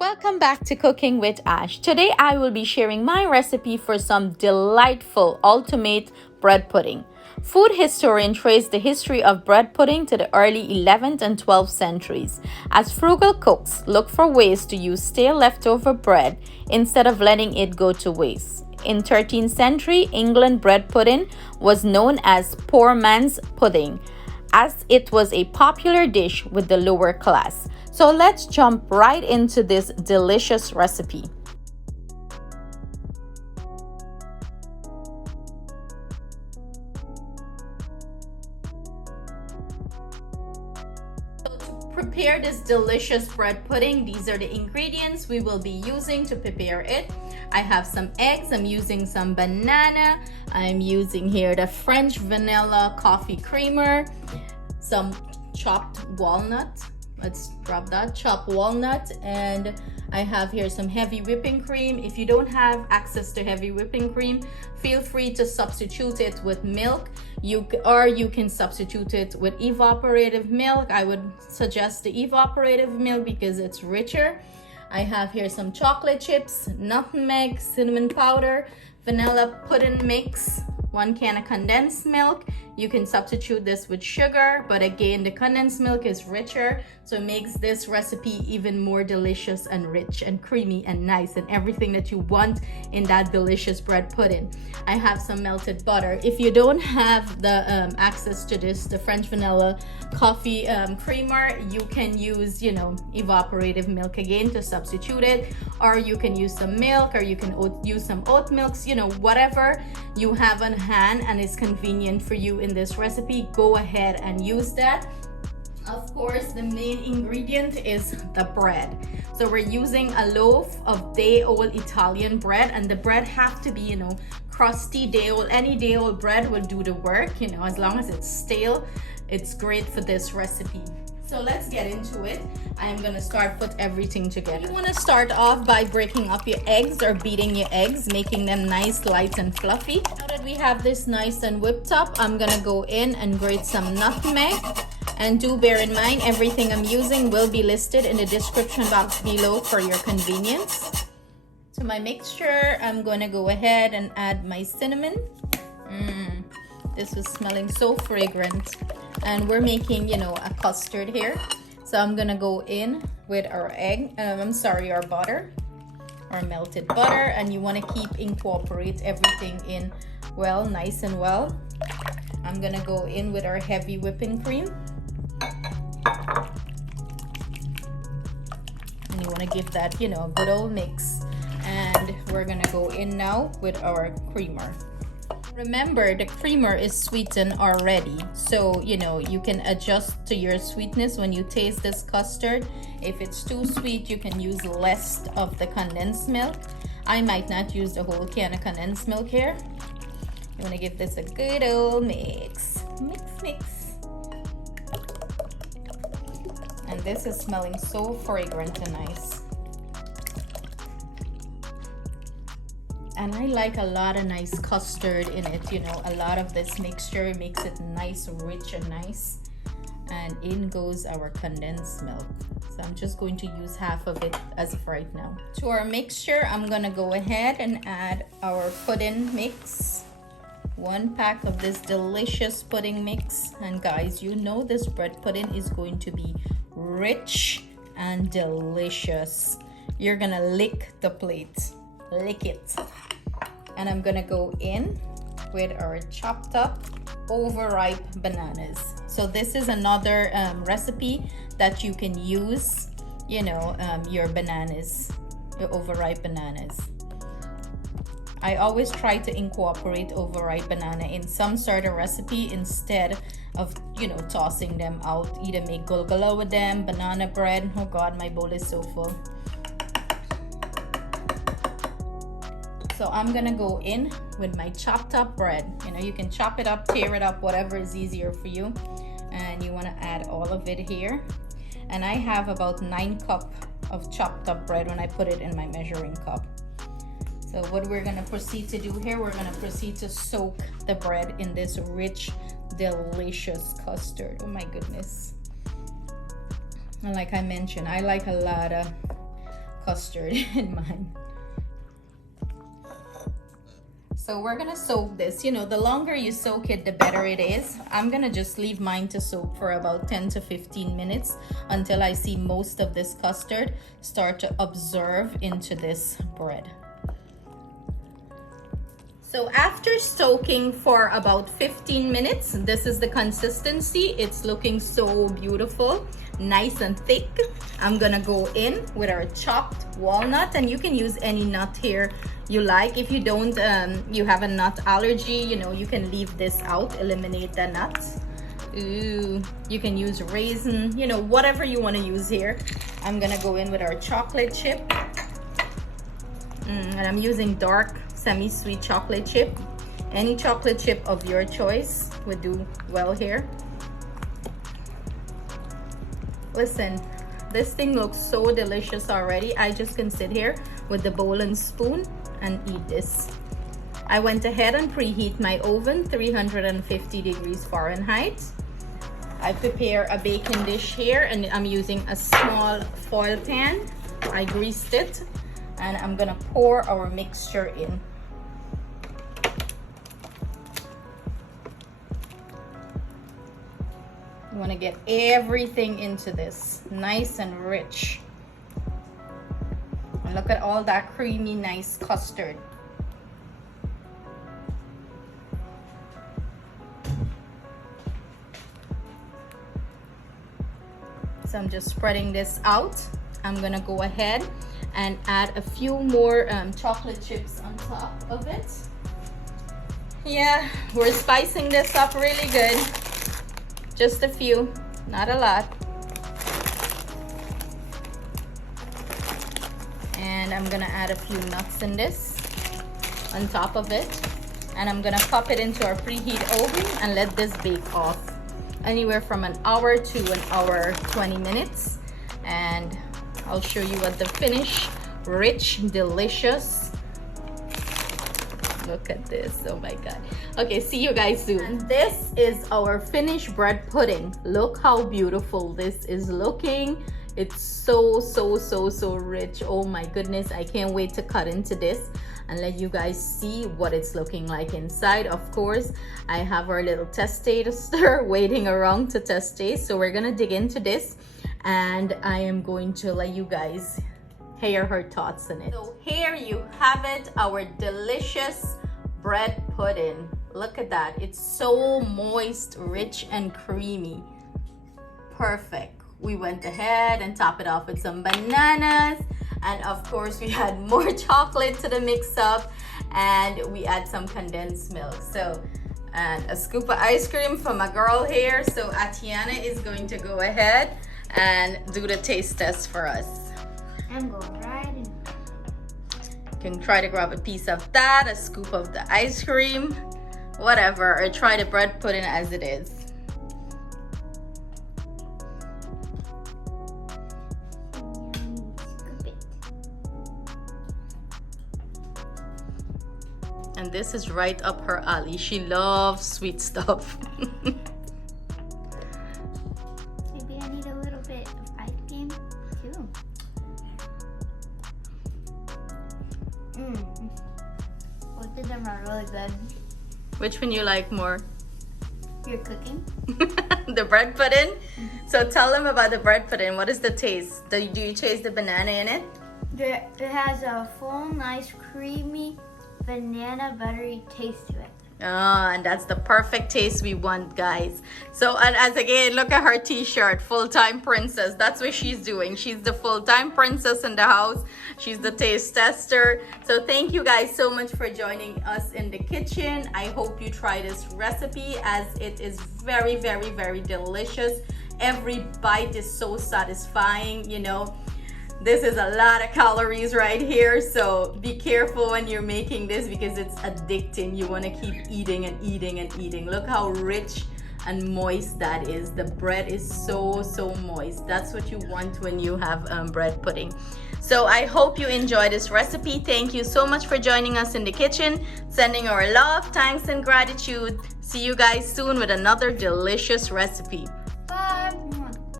Welcome back to Cooking with Ash. Today I will be sharing my recipe for some delightful ultimate bread pudding. Food historians trace the history of bread pudding to the early 11th and 12th centuries, as frugal cooks look for ways to use stale leftover bread instead of letting it go to waste. In 13th century England, bread pudding was known as poor man's pudding, as it was a popular dish with the lower class. So let's jump right into this delicious recipe. So to prepare this delicious bread pudding, these are the ingredients we will be using to prepare it. I have some eggs, I'm using some banana, I'm using here the French vanilla coffee creamer, some chopped walnut. Let's drop that chopped walnut, and I have here some heavy whipping cream. If you don't have access to heavy whipping cream, feel free to substitute it with milk. You can substitute it with evaporated milk. I would suggest the evaporated milk because it's richer. I have here some chocolate chips, nutmeg, cinnamon powder, vanilla pudding mix, 1 can of condensed milk. You can substitute this with sugar, but again, the condensed milk is richer, so it makes this recipe even more delicious and rich and creamy and nice and everything that you want in that delicious bread pudding. I have some melted butter. If you don't have the access to this, the French vanilla coffee creamer, you can use, evaporated milk again to substitute it, or you can use some milk, or you can use some oat milks, whatever you have on hand and is convenient for you in this recipe, go ahead and use that. Of course, the main ingredient is the bread. So we're using a loaf of day-old Italian bread, and the bread have to be, crusty day-old. Any day-old bread will do the work, as long as it's stale, it's great for this recipe. So let's get into it. I am gonna put everything together. You wanna start off by breaking up your eggs or beating your eggs, making them nice, light, and fluffy. Now that we have this nice and whipped up, I'm gonna go in and grate some nutmeg. And do bear in mind, everything I'm using will be listed in the description box below for your convenience. To my mixture, I'm gonna go ahead and add my cinnamon. This is smelling so fragrant. And we're making, a custard here. So I'm gonna go in with our our butter, or melted butter, and you wanna incorporate everything in nice and well. I'm gonna go in with our heavy whipping cream. And you wanna give that, a good old mix. And we're gonna go in now with our creamer. Remember, the creamer is sweetened already, so you can adjust to your sweetness when you taste this custard. If it's too sweet, you can use less of the condensed milk. I might not use the whole can of condensed milk here. You want to give this a good old mix. Mix. And this is smelling so fragrant and nice. And I like a lot of nice custard in it, a lot of this mixture makes it nice, rich and nice. And in goes our condensed milk. So I'm just going to use half of it as of right now. To our mixture, I'm gonna go ahead and add our pudding mix. 1 pack of this delicious pudding mix. And guys, this bread pudding is going to be rich and delicious. You're gonna lick the plate. Lick it. And I'm gonna go in with our chopped up overripe bananas. So this is another recipe that you can use, your bananas, your overripe bananas. I always try to incorporate overripe banana in some sort of recipe instead of, tossing them out. Either make gulgula with them, banana bread. Oh God, my bowl is so full. So I'm gonna go in with my chopped up bread. You can chop it up, tear it up, whatever is easier for you. And you wanna add all of it here. And I have about 9 cups of chopped up bread when I put it in my measuring cup. So what we're gonna proceed to do here, we're gonna proceed to soak the bread in this rich, delicious custard. Oh my goodness. And like I mentioned, I like a lot of custard in mine. So we're gonna soak this. You know, the longer you soak it, the better it is. I'm gonna just leave mine to soak for about 10 to 15 minutes until I see most of this custard start to absorb into this bread. So after soaking for about 15 minutes, this is the consistency. It's looking so beautiful, nice and thick. I'm gonna go in with our chopped walnut, and you can use any nut here you like. If you don't, you have a nut allergy, you know, you can leave this out, eliminate the nuts. Ooh, you can use raisin, you know, whatever you want to use here. I'm gonna go in with our chocolate chip, and I'm using dark semi-sweet chocolate chip. Any chocolate chip of your choice would do well here. Listen, this thing looks so delicious already. I just can sit here with the bowl and spoon and eat this. I went ahead and preheat my oven 350 degrees Fahrenheit. I prepare a baking dish here, and I'm using a small foil pan. I greased it, and I'm gonna pour our mixture in. You want to get everything into this, nice and rich. And look at all that creamy, nice custard. So I'm just spreading this out. I'm gonna go ahead and add a few more chocolate chips on top of it. Yeah, we're spicing this up really good. Just a few, not a lot. And I'm gonna add a few nuts in this on top of it. And I'm gonna pop it into our preheat oven and let this bake off anywhere from an hour to an hour 20 minutes. And I'll show you what the finish, rich, delicious. Look at this, oh my God. Okay, see you guys soon. And this is our finished bread pudding. Look how beautiful this is looking. It's so rich. Oh my goodness, I can't wait to cut into this and let you guys see what it's looking like inside. Of course, I have our little tester waiting around to test taste. So we're gonna dig into this, and I am going to let you guys hear her thoughts on it. So here you have it, our delicious bread pudding. Look at that. It's so moist, rich, and creamy. Perfect. We went ahead and top it off with some bananas, and of course we had more chocolate to the mix up, and we add some condensed milk. So, and a scoop of ice cream for my girl here. So Atiana is going to go ahead and do the taste test for us. I'm going right in. You can try to grab a piece of that, a scoop of the ice cream, whatever, or try the bread pudding as it is. Scoop it. And this is right up her alley. She loves sweet stuff. Maybe I need a little bit of ice cream too. Both of them are really good. Which one you like more? You're cooking? The bread pudding? So tell them about the bread pudding. What is the taste? Do you taste the banana in it? It has a full, nice, creamy, banana, buttery taste to it. Oh, and that's the perfect taste we want, guys. So, and as again, look at her t-shirt, full-time princess. That's what she's doing. She's the full-time princess in the house. She's the taste tester. So thank you guys so much for joining us in the kitchen. I hope you try this recipe, as it is very delicious. Every bite is so satisfying, you know. This is a lot of calories right here, so be careful when you're making this, because it's addicting. You want to keep eating and eating and eating. Look how rich and moist that is. The bread is so moist. That's what you want when you have bread pudding. So I hope you enjoy this recipe. Thank you so much for joining us in the kitchen. Sending our love, thanks, and gratitude. See you guys soon with another delicious recipe.